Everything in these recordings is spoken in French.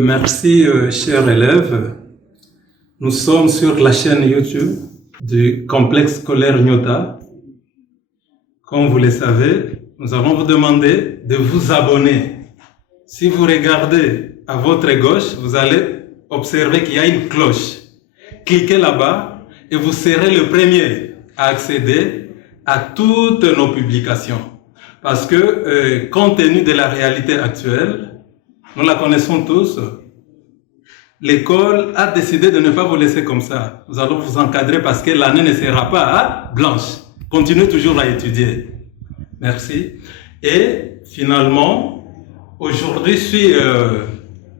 Merci, chers élèves. Nous sommes sur la chaîne YouTube du complexe scolaire Nyota. Comme vous le savez, nous allons vous demander de vous abonner. Si vous regardez à votre gauche, vous allez observer qu'il y a une cloche. Cliquez là-bas et vous serez le premier à accéder à toutes nos publications. Parce que, compte tenu de la réalité actuelle, nous la connaissons tous, l'école a décidé de ne pas vous laisser comme ça. Nous allons vous encadrer parce que l'année ne sera pas blanche. Continuez toujours à étudier. Merci. Et finalement, aujourd'hui, je suis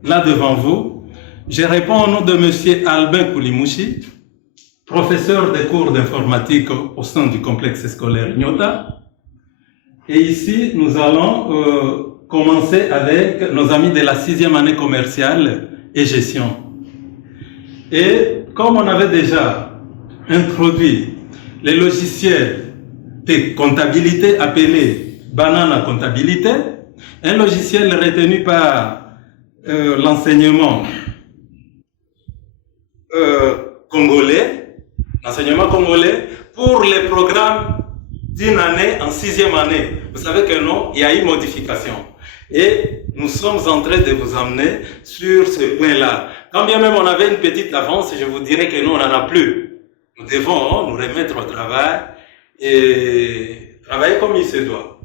là devant vous. Je réponds au nom de M. Albin Koulimouchi, professeur des cours d'informatique au sein du complexe scolaire Nyota. Et ici, nous allons commencer avec nos amis de la 6e année commerciale et gestion. Et comme on avait déjà introduit les logiciels de comptabilité appelés Banana Comptabilité, un logiciel retenu par l'enseignement congolais pour les programmes d'une année en 6e année. Vous savez que non, il y a une modification. Et nous sommes en train de vous emmener sur ce point-là. Quand bien même on avait une petite avance, je vous dirais que nous, on n'en a plus. Nous devons nous remettre au travail et travailler comme il se doit.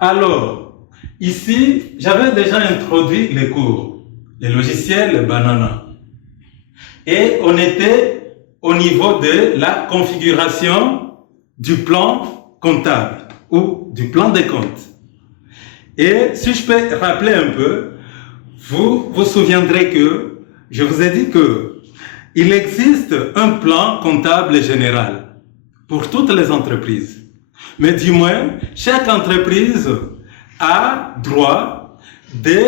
Alors, ici, j'avais déjà introduit les cours, les logiciels Banana. Et on était au niveau de la configuration du plan comptable ou du plan des comptes. Et si je peux rappeler un peu, vous vous souviendrez que je vous ai dit qu'il existe un plan comptable général pour toutes les entreprises. Mais du moins, chaque entreprise a droit de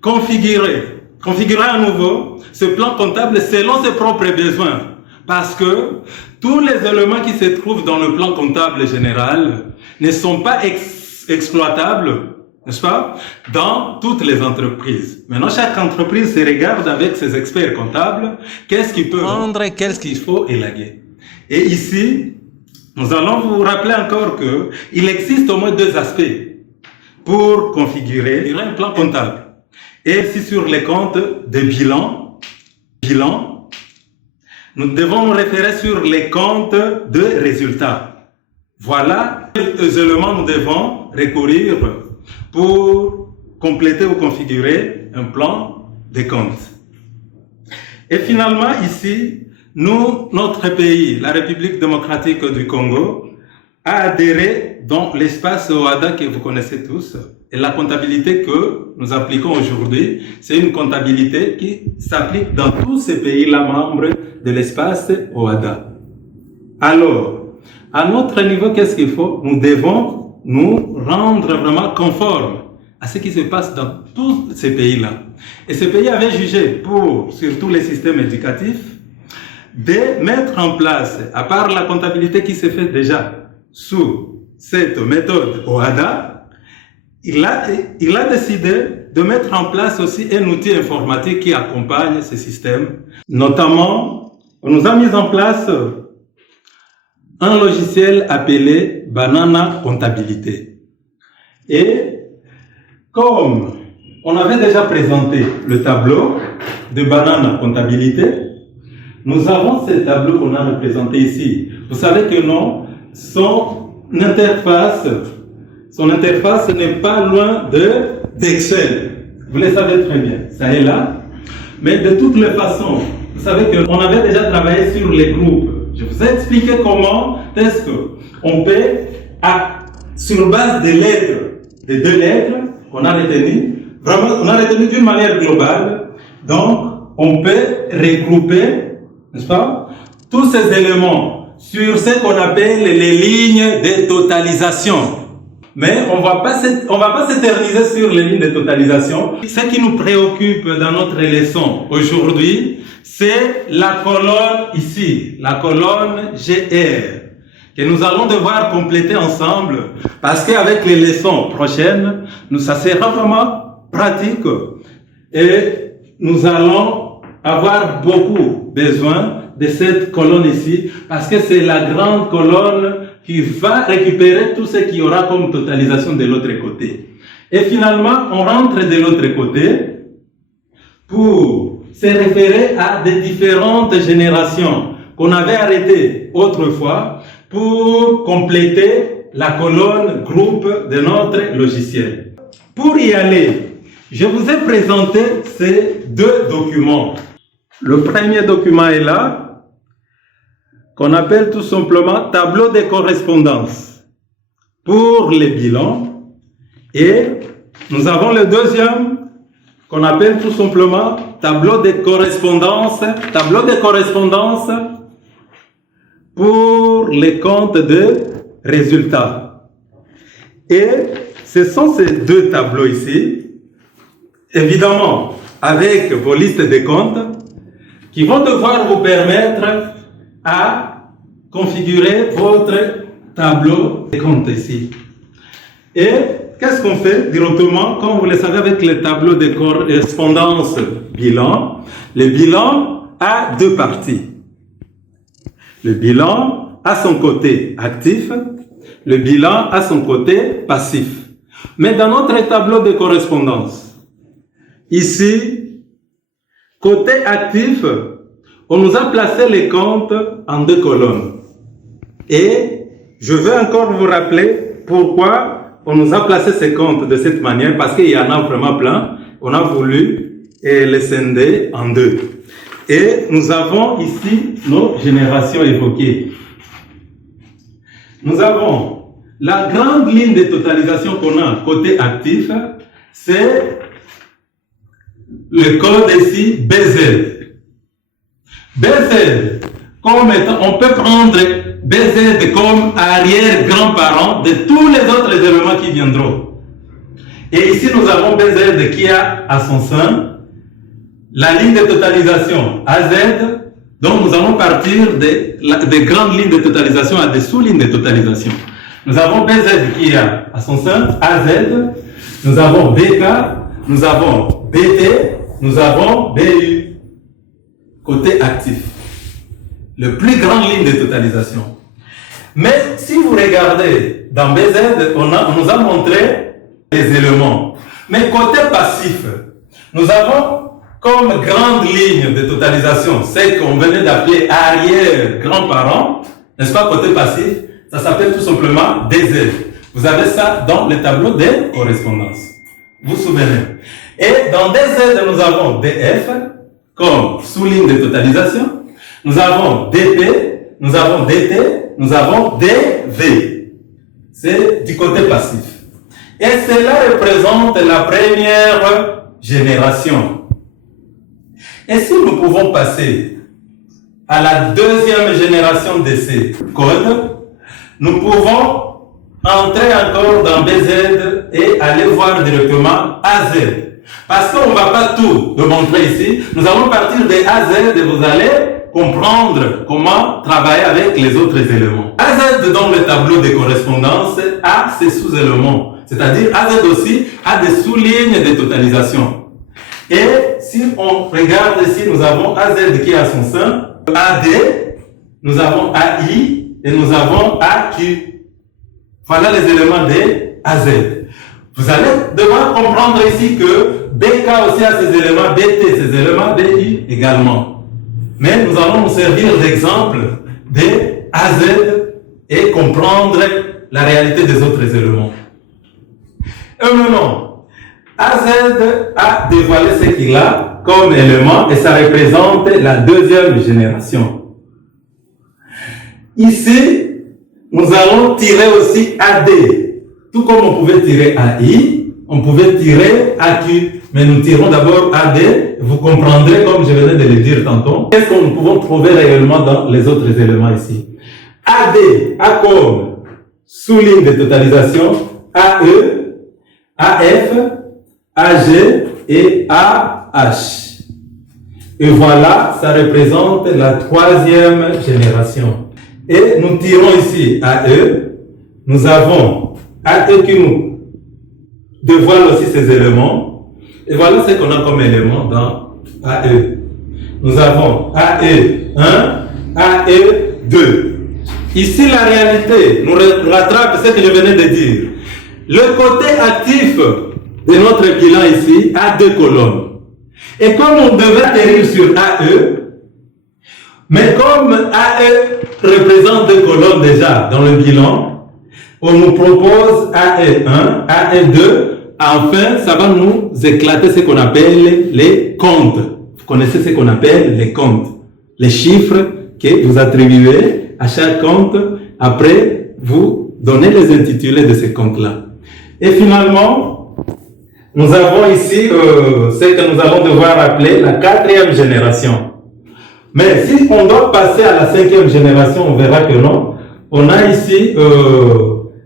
configurer à nouveau ce plan comptable selon ses propres besoins. Parce que tous les éléments qui se trouvent dans le plan comptable général ne sont pas exploitables, n'est-ce pas, dans toutes les entreprises. Maintenant, chaque entreprise se regarde avec ses experts comptables, qu'est-ce qu'il peut prendre, qu'est-ce qu'il faut élaguer. Et ici, nous allons vous rappeler encore qu'il existe au moins deux aspects pour configurer un plan comptable. Et ici, sur les comptes de bilan, nous devons nous référer sur les comptes de résultats. Voilà les éléments nous devons recourir pour compléter ou configurer un plan de compte. Et finalement, ici, notre pays, la République démocratique du Congo, a adhéré dans l'espace OHADA que vous connaissez tous. Et la comptabilité que nous appliquons aujourd'hui, c'est une comptabilité qui s'applique dans tous ces pays-là membres de l'espace OHADA. Alors, à notre niveau, qu'est-ce qu'il faut? Nous devons nous rendre vraiment conformes à ce qui se passe dans tous ces pays-là. Et ces pays avaient jugé, pour surtout les systèmes éducatifs, de mettre en place, à part la comptabilité qui se fait déjà sous cette méthode OHADA, il a décidé de mettre en place aussi un outil informatique qui accompagne ce système. Notamment, on nous a mis en place un logiciel appelé Banana Comptabilité. Et comme on avait déjà présenté le tableau de Banana Comptabilité, nous avons ce tableau qu'on a représenté ici. Vous savez que non, son interface n'est pas loin d'Excel. Vous le savez très bien, ça est là. Mais de toutes les façons, vous savez qu'on avait déjà travaillé sur les groupes. Je vous ai expliqué comment est-ce qu'on peut, sur base des lettres, des deux lettres qu'on a retenues, vraiment, on a retenu d'une manière globale, donc on peut regrouper, n'est-ce pas, tous ces éléments sur ce qu'on appelle les lignes de totalisation. Mais on va pas s'éterniser sur les lignes de totalisation. Ce qui nous préoccupe dans notre leçon aujourd'hui, c'est la colonne ici, la colonne GR, que nous allons devoir compléter ensemble, parce qu'avec les leçons prochaines, ça sera vraiment pratique et nous allons avoir beaucoup besoin de cette colonne ici, parce que c'est la grande colonne qui va récupérer tout ce qu'il y aura comme totalisation de l'autre côté. Et finalement, on rentre de l'autre côté pour se référer à des différentes générations qu'on avait arrêtées autrefois pour compléter la colonne groupe de notre logiciel. Pour y aller, je vous ai présenté ces deux documents. Le premier document est là, qu'on appelle tout simplement tableau de correspondance pour les bilans. Et nous avons le deuxième qu'on appelle tout simplement tableau de correspondance pour les comptes de résultats. Et ce sont ces deux tableaux ici, évidemment avec vos listes de comptes, qui vont devoir vous permettre à configurer votre tableau de compte ici. Et qu'est-ce qu'on fait directement? Comme vous le savez, avec les tableaux de correspondance bilan, le bilan a deux parties. Le bilan a son côté actif, le bilan a son côté passif. Mais dans notre tableau de correspondance, ici, côté actif, on nous a placé les comptes en deux colonnes. Et je veux encore vous rappeler pourquoi on nous a placé ces comptes de cette manière, parce qu'il y en a vraiment plein. On a voulu les scinder en deux. Et nous avons ici nos générations évoquées. Nous avons la grande ligne de totalisation qu'on a côté actif, c'est le code ici BZ. BZ, comme étant, on peut prendre BZ comme arrière-grand-parent de tous les autres éléments qui viendront. Et ici, nous avons BZ qui a à son sein la ligne de totalisation AZ. Donc, nous allons partir des grandes lignes de totalisation à des sous-lignes de totalisation. Nous avons BZ qui a à son sein AZ. Nous avons BK. Nous avons BT. Nous avons BU. Côté actif, le plus grande ligne de totalisation. Mais si vous regardez dans BZ, on nous a montré les éléments. Mais côté passif, nous avons comme grande ligne de totalisation ce qu'on venait d'appeler arrière-grand-parent, n'est-ce pas, côté passif, ça s'appelle tout simplement DZ. Vous avez ça dans le tableau de correspondance. Vous vous souvenez? Et dans DZ, nous avons DF, comme sous-ligne de totalisation, nous avons DP, nous avons DT, nous avons DV. C'est du côté passif. Et cela représente la première génération. Et si nous pouvons passer à la deuxième génération de ces codes, nous pouvons entrer encore dans BZ et aller voir directement AZ. Parce qu'on ne va pas tout vous montrer ici. Nous allons partir de AZ et vous allez comprendre comment travailler avec les autres éléments. AZ dans le tableau de correspondance a ses sous-éléments. C'est-à-dire AZ aussi a des sous-lignes de totalisation. Et si on regarde ici, nous avons AZ qui a son sein, AD, nous avons AI et nous avons AQ. Voilà les éléments de AZ. Vous allez devoir comprendre ici que BK aussi a ses éléments, BT, ses éléments, BI également. Mais nous allons nous servir d'exemple de AZ et comprendre la réalité des autres éléments. Et maintenant, AZ a dévoilé ce qu'il a comme élément et ça représente la deuxième génération. Ici, nous allons tirer aussi AD. Tout comme on pouvait tirer AI, on pouvait tirer AQ. Mais nous tirons d'abord AD. Vous comprendrez, comme je venais de le dire tantôt, qu'est-ce que nous pouvons trouver réellement dans les autres éléments ici. AD a comme sous-ligne de totalisation AE, AF, AG et AH. Et voilà, ça représente la troisième génération. Et nous tirons ici AE. Nous avons AE qui nous dévoile aussi ces éléments. Et voilà ce qu'on a comme élément dans AE. Nous avons AE1, AE2. Ici, la réalité nous rattrape ce que je venais de dire. Le côté actif de notre bilan ici a 2 colonnes. Et comme on devait atterrir sur AE, mais comme AE représente 2 colonnes déjà dans le bilan, on nous propose AE1, AE2. Enfin, ça va nous éclater ce qu'on appelle les comptes. Vous connaissez ce qu'on appelle les comptes. Les chiffres que vous attribuez à chaque compte. Après, vous donnez les intitulés de ces comptes-là. Et finalement, nous avons ici ce que nous allons devoir appeler la 4e génération. Mais si on doit passer à la 5e génération, on verra que non. On a ici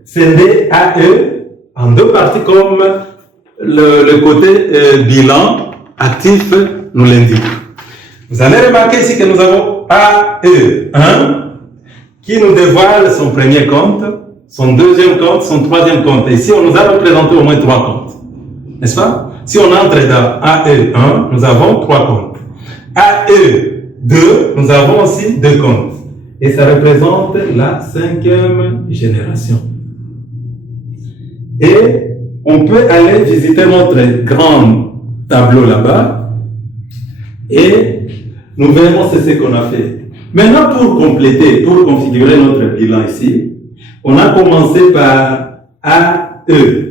scindé AE en 2 parties comme le côté bilan actif nous l'indique. Vous allez remarquer ici que nous avons AE1 qui nous dévoile son premier compte, son deuxième compte, son troisième compte. Et ici, on nous a représenté au moins 3 comptes. N'est-ce pas? Si on entre dans AE1, nous avons 3 comptes. AE2, nous avons aussi 2 comptes. Et ça représente la 5e génération. Et on peut aller visiter notre grand tableau là-bas et nous verrons ce qu'on a fait. Maintenant, pour compléter, pour configurer notre bilan ici, on a commencé par AE.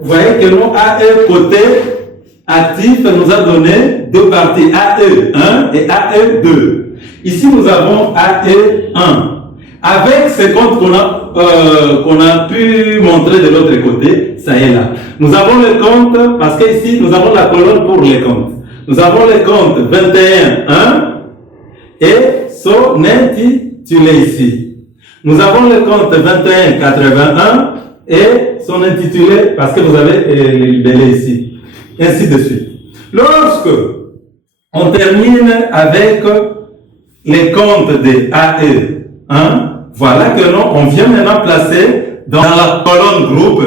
Vous voyez que nos AE côté actif nous a donné 2 parties, AE1 et AE2. Ici, nous avons AE1. Avec ces comptes qu'on a pu montrer de l'autre côté, ça est là. Nous avons le compte, parce qu'ici, nous avons la colonne pour les comptes. Nous avons le compte 21.1 et son intitulé ici. Nous avons le compte 21.81 et son intitulé, parce que vous avez le libellé ici. Ainsi de suite. Lorsque on termine avec les comptes de AE1, voilà que non, on vient maintenant placer dans la colonne groupe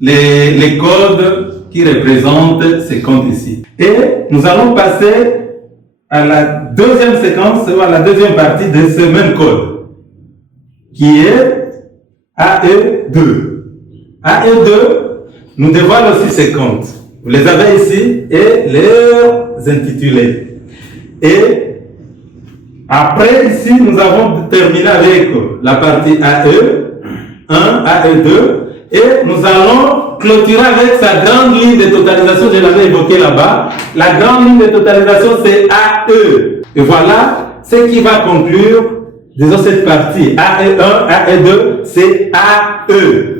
les codes qui représentent ces comptes ici. Et nous allons passer à la deuxième séquence, ou à la deuxième partie de ce même code, qui est AE2. AE2 nous dévoile aussi ces comptes. Vous les avez ici et leurs intitulés. Et après, ici, nous avons terminé avec la partie AE1, AE2, et nous allons clôturer avec sa grande ligne de totalisation, je l'avais évoqué là-bas. La grande ligne de totalisation, c'est AE. Et voilà ce qui va conclure, disons, cette partie. AE1, AE2, c'est AE.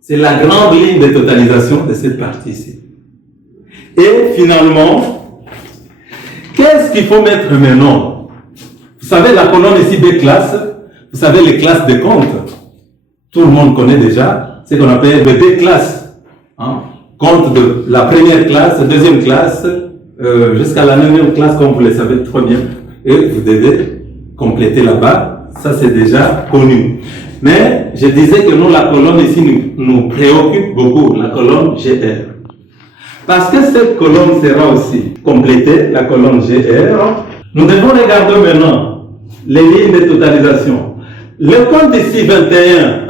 C'est la grande ligne de totalisation de cette partie ici. Et finalement, qu'est-ce qu'il faut mettre maintenant? Vous savez, la colonne ici B classe, vous savez les classes de compte. Tout le monde connaît déjà ce qu'on appelle le B classe. Hein? Compte de la première classe, deuxième classe, jusqu'à la 9e classe, comme vous le savez très bien. Et vous devez compléter là-bas. Ça, c'est déjà connu. Mais je disais que nous, la colonne ici nous préoccupe beaucoup, la colonne GR. Parce que cette colonne sera aussi complétée, la colonne GR. Nous devons regarder maintenant les lignes de totalisation. Le compte ici 21.1,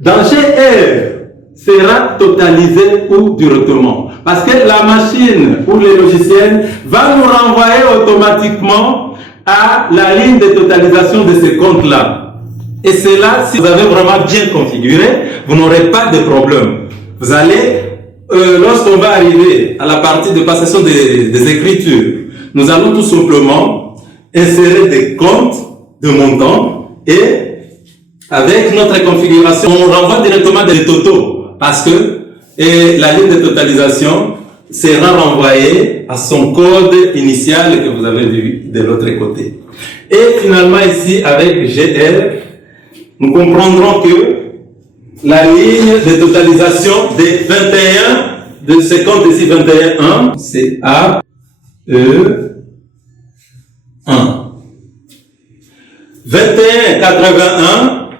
dans GR, sera totalisé ou directement. Parce que la machine ou le logiciel va nous renvoyer automatiquement à la ligne de totalisation de ce compte-là. Et c'est là, si vous avez vraiment bien configuré, vous n'aurez pas de problème. Vous allez, lorsqu'on va arriver à la partie de passation des écritures, nous allons tout simplement insérer des comptes de montants et avec notre configuration, on renvoie directement des totaux parce que la ligne de totalisation sera renvoyée à son code initial que vous avez vu de l'autre côté. Et finalement ici, avec GR, nous comprendrons que la ligne de totalisation des 21, de ce compte ici 21, c'est A, E, 1. 21, 81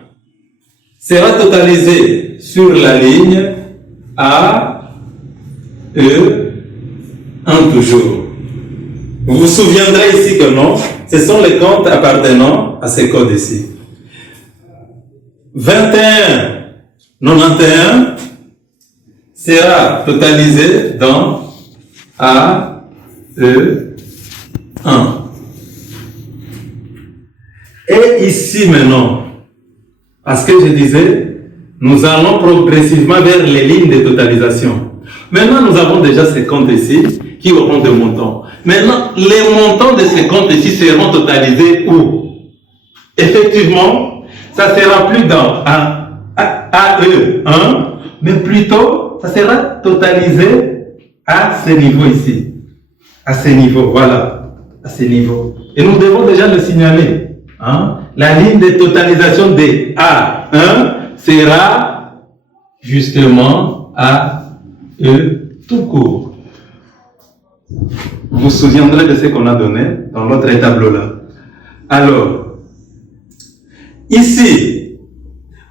sera totalisé sur la ligne A, E, 1 toujours. Vous vous souviendrez ici que non, ce sont les comptes appartenant à ces codes ici. 21, 91 sera totalisé dans A, E, 1. Et ici maintenant, parce que je disais, nous allons progressivement vers les lignes de totalisation. Maintenant, nous avons déjà ces comptes ici qui auront des montants. Maintenant, les montants de ces comptes ici seront totalisés où? Effectivement, ça sera plus dans AE1, mais plutôt, ça sera totalisé à ce niveau ici. À ce niveau, voilà. À ce niveau. Et nous devons déjà le signaler. La ligne de totalisation des A1 sera justement AE tout court. Vous vous souviendrez de ce qu'on a donné dans l'autre tableau là. Alors, ici,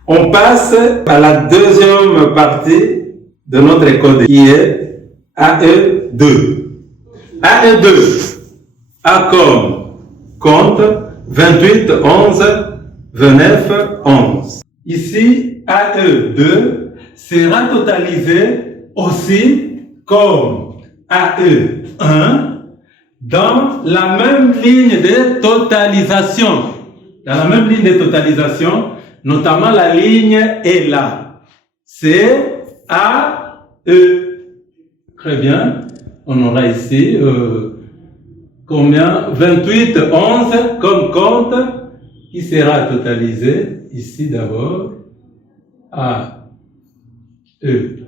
on passe à la deuxième partie de notre code qui est AE2. AE2 a comme compte 28, 11, 29, 11. Ici, AE2 sera totalisé aussi comme AE1 dans la même ligne de totalisation. Dans la même ligne de totalisation, notamment la ligne est là. C'est AE. Très bien. On aura ici combien? 28, 11 comme compte qui sera totalisé ici d'abord A, E,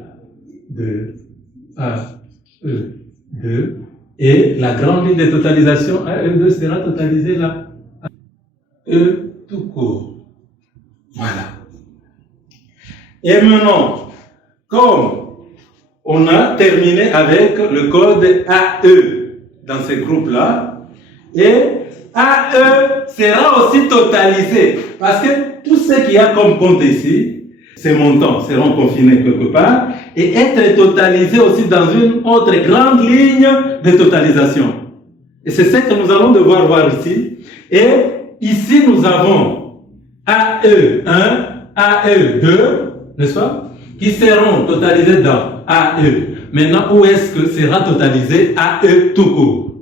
2, A, E, 2 et la grande ligne de totalisation AE2 sera totalisée là. E tout court. Voilà. Et maintenant, comme on a terminé avec le code AE dans ce groupe-là, et AE sera aussi totalisé, parce que tout ce qu'il y a comme compte ici, ces montants seront confinés quelque part, et être totalisé aussi dans une autre grande ligne de totalisation. Et c'est ce que nous allons devoir voir ici. Et ici, nous avons AE1, AE2, n'est-ce pas, qui seront totalisés dans AE. Maintenant, où est-ce que sera totalisé AE tout court?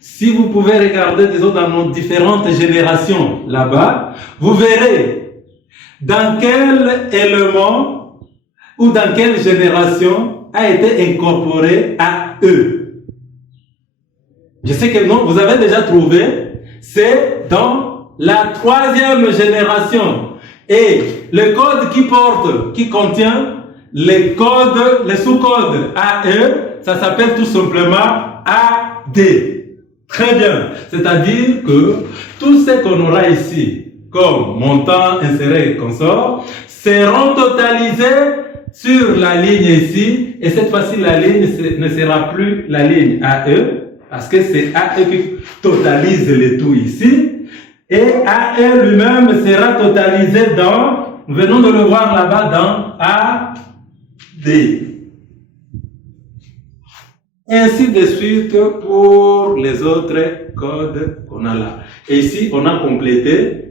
Si vous pouvez regarder, disons, dans nos différentes générations là-bas, vous verrez dans quel élément ou dans quelle génération a été incorporé AE. Je sais que non, vous avez déjà trouvé, c'est dans la 3e génération. Et le code qui contient les codes, les sous-codes AE, ça s'appelle tout simplement AD. Très bien. C'est-à-dire que tout ce qu'on aura ici, comme montant, inséré et consort, seront totalisés sur la ligne ici. Et cette fois-ci, la ligne ne sera plus la ligne AE, parce que c'est AE qui totalise le tout ici. Et AE lui-même sera totalisé dans, nous venons de le voir là-bas, dans AD. Ainsi de suite pour les autres codes qu'on a là. Et ici, on a complété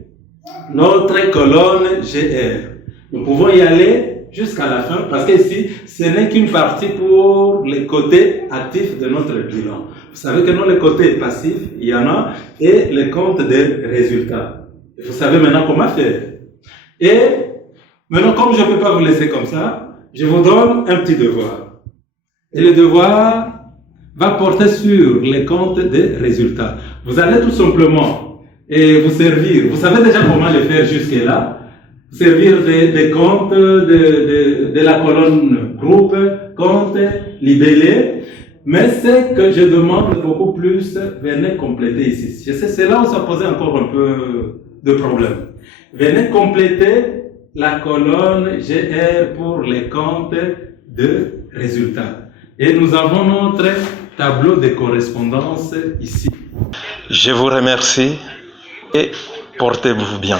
notre colonne GR. Nous pouvons y aller jusqu'à la fin parce que ici, ce n'est qu'une partie pour les côtés actifs de notre bilan. Vous savez que dans les côtés passifs, il y en a, et les comptes des résultats. Vous savez maintenant comment faire. Et maintenant, comme je ne peux pas vous laisser comme ça, je vous donne un petit devoir. Et le devoir va porter sur les comptes des résultats. Vous allez tout simplement vous servir, vous savez déjà comment le faire jusque-là, servir des comptes de la colonne groupe, compte, libellé, mais ce que je demande beaucoup plus, venez compléter ici. Je sais, c'est là où ça posait encore un peu de problème. Venez compléter la colonne GR pour les comptes de résultats. Et nous avons notre tableau de correspondance ici. Je vous remercie et portez-vous bien.